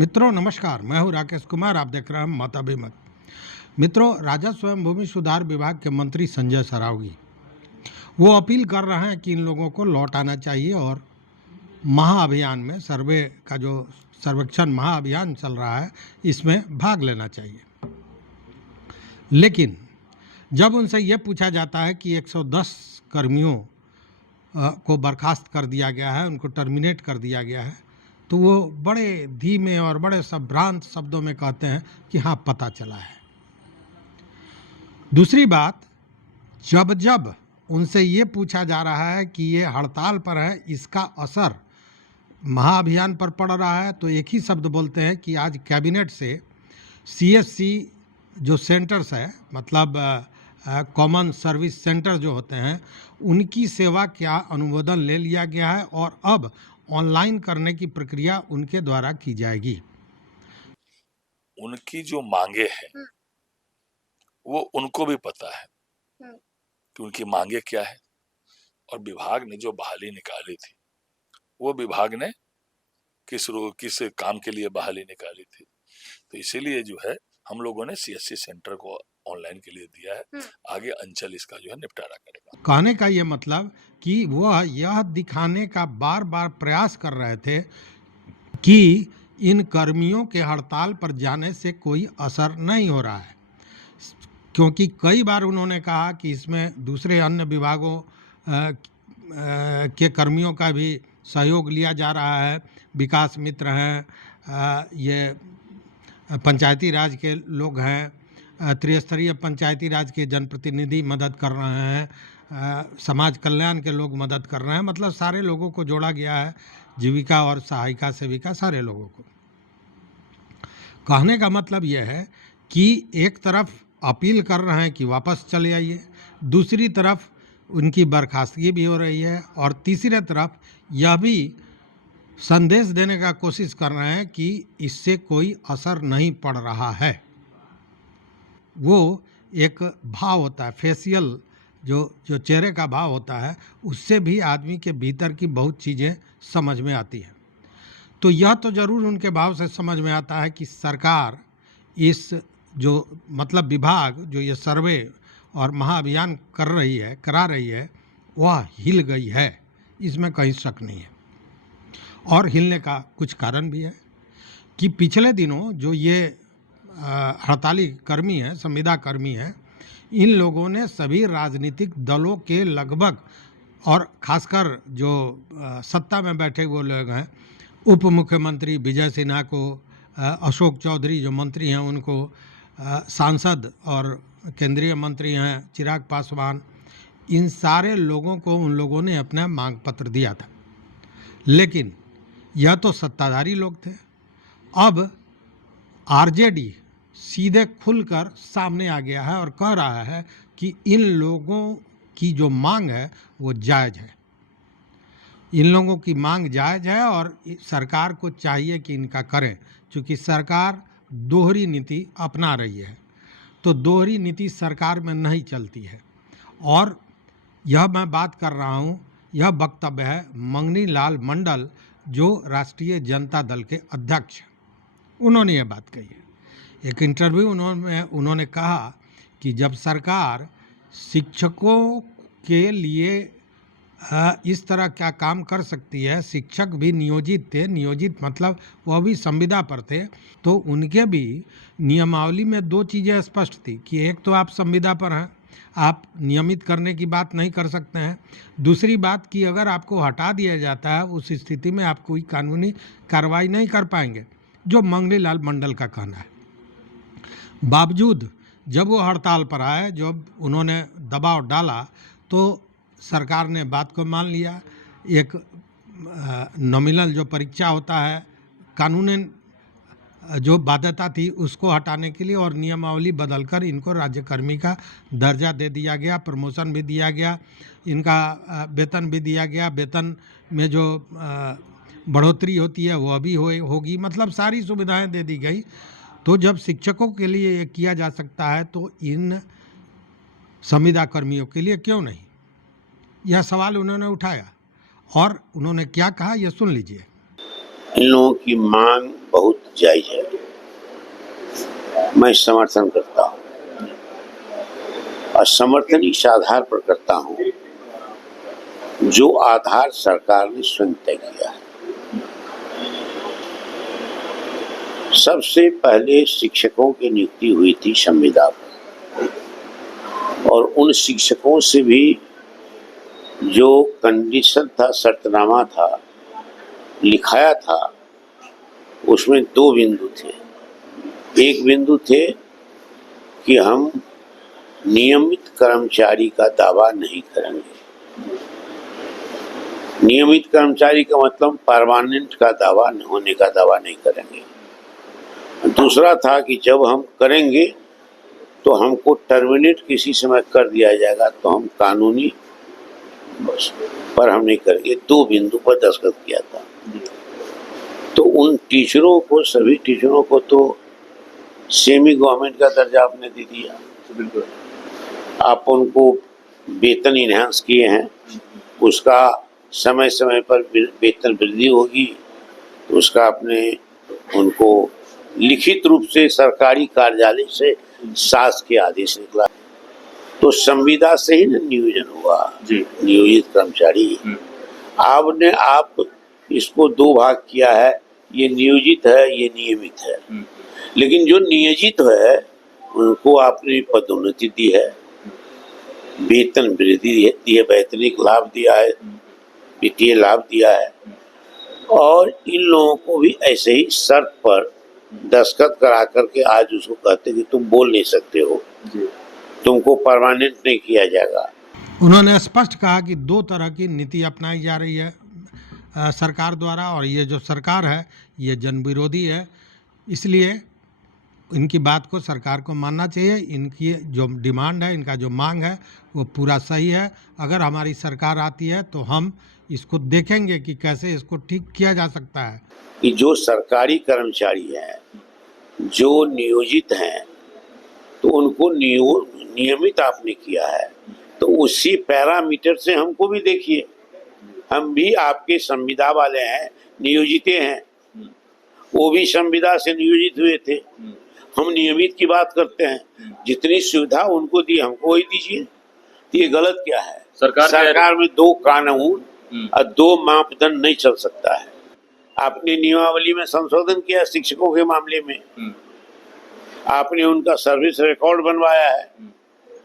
मित्रों नमस्कार, मैं हूं राकेश कुमार। आप देख रहे हैं मत अभिमत। मित्रों, राजस्व एवं भूमि सुधार विभाग के मंत्री संजय सरावगी वो अपील कर रहे हैं कि इन लोगों को लौट आना चाहिए और महाअभियान में सर्वे का जो सर्वेक्षण महाअभियान चल रहा है इसमें भाग लेना चाहिए। लेकिन जब उनसे ये पूछा जाता है कि 110 कर्मियों को बर्खास्त कर दिया गया है, उनको टर्मिनेट कर दिया गया है, तो वो बड़े धीमे और बड़े संभ्रांत शब्दों में कहते हैं कि हाँ पता चला है। दूसरी बात, जब जब उनसे ये पूछा जा रहा है कि ये हड़ताल पर है, इसका असर महाअभियान पर पड़ रहा है, तो एक ही शब्द बोलते हैं कि आज कैबिनेट से सीएससी जो सेंटर्स है, मतलब कॉमन सर्विस सेंटर जो होते हैं, उनकी सेवा का अनुमोदन ले लिया गया है और अब ऑनलाइन करने की प्रक्रिया उनके द्वारा की जाएगी। उनकी जो मांगे हैं वो उनको भी पता है कि उनकी मांगे क्या है, और विभाग ने जो बहाली निकाली थी वो विभाग ने किस काम के लिए बहाली निकाली थी, तो इसीलिए जो है हम लोगों ने सीएससी सेंटर को ऑनलाइन के लिए दिया है। आगे अंचल इसका जो है निपटारा करेगा। कहने का ये मतलब कि वह यह दिखाने का बार बार प्रयास कर रहे थे कि इन कर्मियों के हड़ताल पर जाने से कोई असर नहीं हो रहा है, क्योंकि कई बार उन्होंने कहा कि इसमें दूसरे अन्य विभागों के कर्मियों का भी सहयोग लिया जा रहा है। विकास मित्र हैं, ये पंचायती राज के लोग हैं, त्रिस्तरीय पंचायती राज के जनप्रतिनिधि मदद कर रहे हैं, समाज कल्याण के लोग मदद कर रहे हैं, मतलब सारे लोगों को जोड़ा गया है, जीविका और सहायिका सेविका सारे लोगों को। कहने का मतलब यह है कि एक तरफ अपील कर रहे हैं कि वापस चले आइए, दूसरी तरफ उनकी बर्खास्तगी भी हो रही है, और तीसरी तरफ यह भी संदेश देने का कोशिश कर रहे हैं कि इससे कोई असर नहीं पड़ रहा है। वो एक भाव होता है, फेशियल जो चेहरे का भाव होता है, उससे भी आदमी के भीतर की बहुत चीज़ें समझ में आती हैं। तो यह तो ज़रूर उनके भाव से समझ में आता है कि सरकार इस जो मतलब विभाग जो ये सर्वे और महाअभियान करा रही है वह हिल गई है, इसमें कहीं शक नहीं है। और हिलने का कुछ कारण भी है कि पिछले दिनों जो ये हड़ताली कर्मी हैं, संविदा कर्मी हैं, इन लोगों ने सभी राजनीतिक दलों के लगभग, और खासकर जो सत्ता में बैठे वो लोग हैं, उप मुख्यमंत्री विजय सिन्हा को, अशोक चौधरी जो मंत्री हैं उनको, सांसद और केंद्रीय मंत्री हैं चिराग पासवान, इन सारे लोगों को उन लोगों ने अपना मांग पत्र दिया था। लेकिन यह तो सत्ताधारी लोग थे। अब आरजेडी सीधे खुलकर सामने आ गया है और कह रहा है कि इन लोगों की जो मांग है वो जायज़ है, इन लोगों की मांग जायज़ है और सरकार को चाहिए कि इनका करें, क्योंकि सरकार दोहरी नीति अपना रही है। तो दोहरी नीति सरकार में नहीं चलती है। और यह मैं बात कर रहा हूँ, यह वक्तव्य है मंगनी लाल मंडल जो राष्ट्रीय जनता दल के अध्यक्ष हैं, उन्होंने ये बात कही है। एक इंटरव्यू उन्होंने कहा कि जब सरकार शिक्षकों के लिए इस तरह क्या काम कर सकती है, शिक्षक भी नियोजित थे, नियोजित मतलब वह भी संविदा पर थे, तो उनके भी नियमावली में दो चीज़ें स्पष्ट थी कि एक तो आप संविदा पर हैं, आप नियमित करने की बात नहीं कर सकते हैं, दूसरी बात कि अगर आपको हटा दिया जाता है उस स्थिति में आप कोई कानूनी कार्रवाई नहीं कर पाएंगे, जो मंगनी लाल मंडल का कहना है। बावजूद जब वो हड़ताल पर आए, जब उन्होंने दबाव डाला, तो सरकार ने बात को मान लिया। एक नॉमिनल जो परीक्षा होता है, कानूनन जो बाध्यता थी उसको हटाने के लिए और नियमावली बदलकर इनको राज्यकर्मी का दर्जा दे दिया गया, प्रमोशन भी दिया गया, इनका वेतन भी दिया गया, वेतन में जो बढ़ोतरी होती है वह भी होगी, मतलब सारी सुविधाएं दे दी गई। तो जब शिक्षकों के लिए ये किया जा सकता है तो इन संविदा कर्मियों के लिए क्यों नहीं, यह सवाल उन्होंने उठाया। और उन्होंने क्या कहा ये सुन लीजिए। इन लोगों की मांग बहुत जायज है, मैं समर्थन करता हूं और समर्थन इस आधार पर करता हूं जो आधार सरकार ने स्वयं तय किया है। सबसे पहले शिक्षकों की नियुक्ति हुई थी संविदा पर, और उन शिक्षकों से भी जो कंडीशन था, शर्तनामा था, लिखाया था, उसमें दो बिंदु थे। एक बिंदु थे कि हम नियमित कर्मचारी का दावा नहीं करेंगे। नियमित कर्मचारी का मतलब परमानेंट का दावा होने का दावा नहीं करेंगे। दूसरा था कि जब हम करेंगे तो हमको टर्मिनेट किसी समय कर दिया जाएगा तो हम कानूनी पर हम नहीं करेंगे। दो बिंदु पर दस्तखत किया था। तो उन टीचरों को, सभी टीचरों को तो सेमी गवर्नमेंट का दर्जा आपने दे दिया। आप उनको वेतन इनहेंस किए हैं, उसका समय समय पर वेतन वृद्धि होगी, तो उसका आपने उनको लिखित रूप से सरकारी कार्यालय से शासकीय आदेश निकला। तो संविदा से ही नियोजन हुआ, नियोजित कर्मचारी। आपने आप इसको दो भाग किया है, ये नियोजित है, ये नियमित है। लेकिन जो नियोजित है उनको आपने पदोन्नति दी है, वेतन वृद्धि दी है, वैतनिक लाभ दिया है, वित्तीय लाभ दिया है, और इन लोगों को भी ऐसे ही शर्त पर दस्तखत करा करके आज उसको कहते कि तुम बोल नहीं सकते हो, तुमको परमानेंट नहीं किया जाएगा। उन्होंने स्पष्ट कहा कि दो तरह की नीति अपनाई जा रही है सरकार द्वारा, और ये जो सरकार है ये जन विरोधी है। इसलिए इनकी बात को सरकार को मानना चाहिए। इनकी जो डिमांड है, इनका जो मांग है वो पूरा सही है। अगर हमारी सरकार आती है तो हम इसको देखेंगे कि कैसे इसको ठीक किया जा सकता है। कि जो सरकारी कर्मचारी हैं, जो नियोजित हैं, तो उनको नियमित आपने किया है, तो उसी पैरामीटर से हमको भी देखिए। हम भी आपके संविदा वाले हैं, नियोजित हैं, वो भी संविदा से नियोजित हुए थे। हम नियमित की बात करते हैं, जितनी सुविधा उनको दी हमको ही दीजिए। तो ये गलत क्या है? सरकार में दो कानून और दो मापदंड नहीं चल सकता है। आपने नियमावली में संशोधन किया शिक्षकों के मामले में, आपने उनका सर्विस रिकॉर्ड बनवाया है,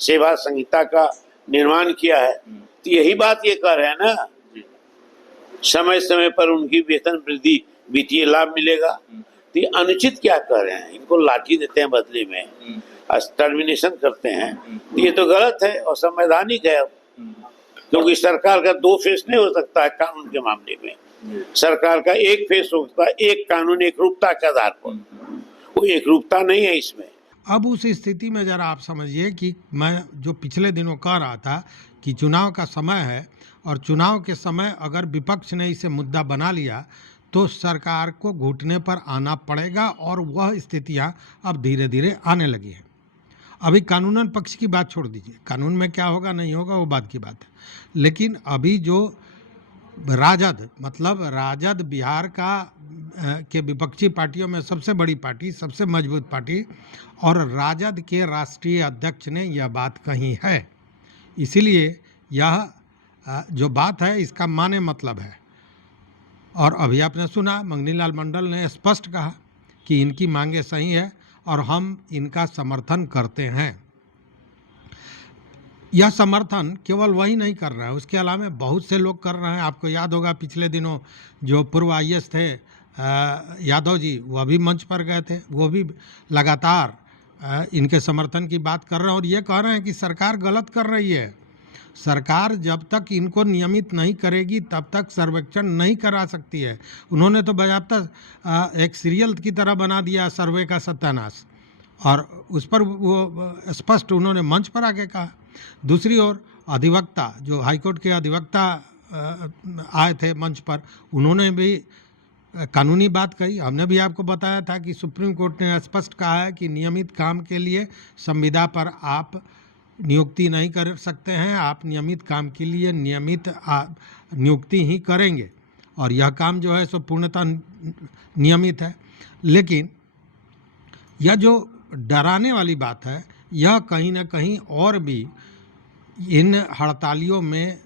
सेवा संहिता का निर्माण किया है। तो यही बात ये कर रहे हैं ना, समय समय पर उनकी वेतन वृद्धि, वित्तीय लाभ मिलेगा। तो ये अनुचित क्या कर रहे हैं? इनको लाठी देते हैं बदले में, टर्मिनेशन करते हैं। तो ये तो गलत है और संवैधानिक है, क्योंकि सरकार का दो फेस नहीं हो सकता है कानून के मामले में। सरकार का एक फेस हो सकता है, एक कानून एक रूपता के आधार पर। वो एक रूपता नहीं है इसमें। अब उस स्थिति में जरा आप समझिए कि मैं जो पिछले दिनों कह रहा था कि चुनाव का समय है, और चुनाव के समय अगर विपक्ष ने इसे मुद्दा बना लिया तो सरकार को घुटने पर आना पड़ेगा, और वह स्थितियां अब धीरे धीरे आने लगी हैं। अभी कानूनन पक्ष की बात छोड़ दीजिए, कानून में क्या होगा नहीं होगा वो बात की बात है, लेकिन अभी जो राजद, मतलब राजद बिहार का के विपक्षी पार्टियों में सबसे बड़ी पार्टी, सबसे मजबूत पार्टी, और राजद के राष्ट्रीय अध्यक्ष ने यह बात कही है। इसीलिए यह जो बात है इसका माने मतलब है। और अभी आपने सुना मंगनीलाल मंडल ने स्पष्ट कहा कि इनकी मांगे सही है और हम इनका समर्थन करते हैं। यह समर्थन केवल वही नहीं कर रहा है, उसके अलावा बहुत से लोग कर रहे हैं। आपको याद होगा पिछले दिनों जो पूर्व आईएएस थे यादव जी, वह भी मंच पर गए थे, वो भी लगातार इनके समर्थन की बात कर रहे हैं और ये कह रहे हैं कि सरकार गलत कर रही है। सरकार जब तक इनको नियमित नहीं करेगी तब तक सर्वेक्षण नहीं करा सकती है। उन्होंने तो बाकायदा एक सीरियल की तरह बना दिया सर्वे का सत्यानाश, और उस पर वो स्पष्ट उन्होंने मंच पर आके कहा। दूसरी ओर अधिवक्ता, जो हाईकोर्ट के अधिवक्ता आए थे मंच पर, उन्होंने भी कानूनी बात कही। हमने भी आपको बताया था कि सुप्रीम कोर्ट ने स्पष्ट कहा है कि नियमित काम के लिए संविदा पर आप नियुक्ति नहीं कर सकते हैं, आप नियमित काम के लिए नियमित नियुक्ति ही करेंगे। और यह काम जो है सो पूर्णतः नियमित है। लेकिन यह जो डराने वाली बात है, यह कहीं ना कहीं और भी इन हड़तालियों में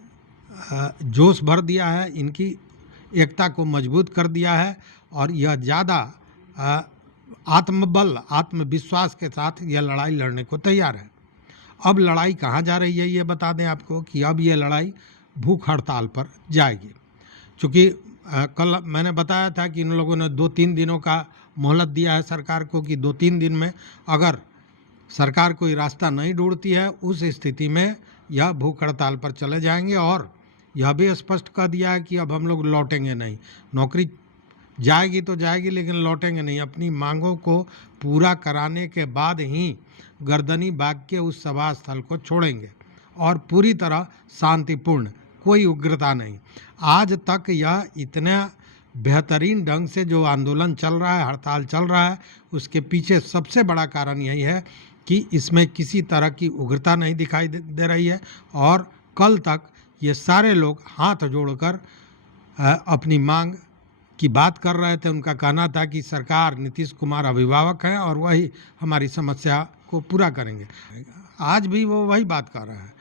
जोश भर दिया है, इनकी एकता को मजबूत कर दिया है और यह ज़्यादा आत्मबल, आत्मविश्वास के साथ यह लड़ाई लड़ने को तैयार है। अब लड़ाई कहाँ जा रही है ये बता दें आपको कि अब ये लड़ाई भूख हड़ताल पर जाएगी। चूँकि कल मैंने बताया था कि इन लोगों ने 2-3 दिनों का मोहलत दिया है सरकार को कि 2-3 दिन में अगर सरकार कोई रास्ता नहीं ढूंढती है, उस स्थिति में यह भूख हड़ताल पर चले जाएंगे। और यह भी स्पष्ट कर दिया है कि अब हम लोग लौटेंगे नहीं, नौकरी जाएगी तो जाएगी लेकिन लौटेंगे नहीं। अपनी मांगों को पूरा कराने के बाद ही गर्दनी बाग के उस सभा स्थल को छोड़ेंगे और पूरी तरह शांतिपूर्ण, कोई उग्रता नहीं। आज तक यह इतना बेहतरीन ढंग से जो आंदोलन चल रहा है, हड़ताल चल रहा है, उसके पीछे सबसे बड़ा कारण यही है कि इसमें किसी तरह की उग्रता नहीं दिखाई दे रही है। और कल तक ये सारे लोग हाथ जोड़कर अपनी मांग की बात कर रहे थे। उनका कहना था कि सरकार, नीतीश कुमार अभिभावक हैं और वही हमारी समस्या को पूरा करेंगे। आज भी वो वही बात कर रहे हैं।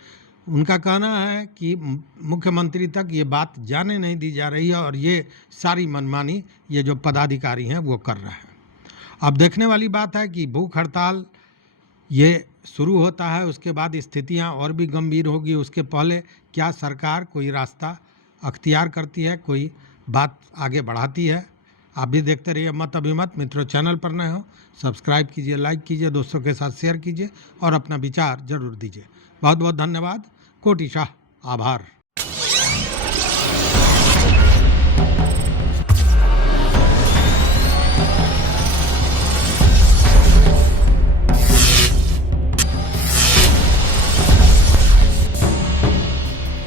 उनका कहना है कि मुख्यमंत्री तक ये बात जाने नहीं दी जा रही है और ये सारी मनमानी ये जो पदाधिकारी हैं वो कर रहे हैं। अब देखने वाली बात है कि भूख हड़ताल ये शुरू होता है, उसके बाद स्थितियां और भी गंभीर होगी। उसके पहले क्या सरकार कोई रास्ता अख्तियार करती है, कोई बात आगे बढ़ाती है? आप भी देखते रहिए मत अभिमत। मित्रों, चैनल पर नए हो सब्सक्राइब कीजिए, लाइक कीजिए, दोस्तों के साथ शेयर कीजिए और अपना विचार जरूर दीजिए। बहुत बहुत धन्यवाद। कोटि शाह आभार।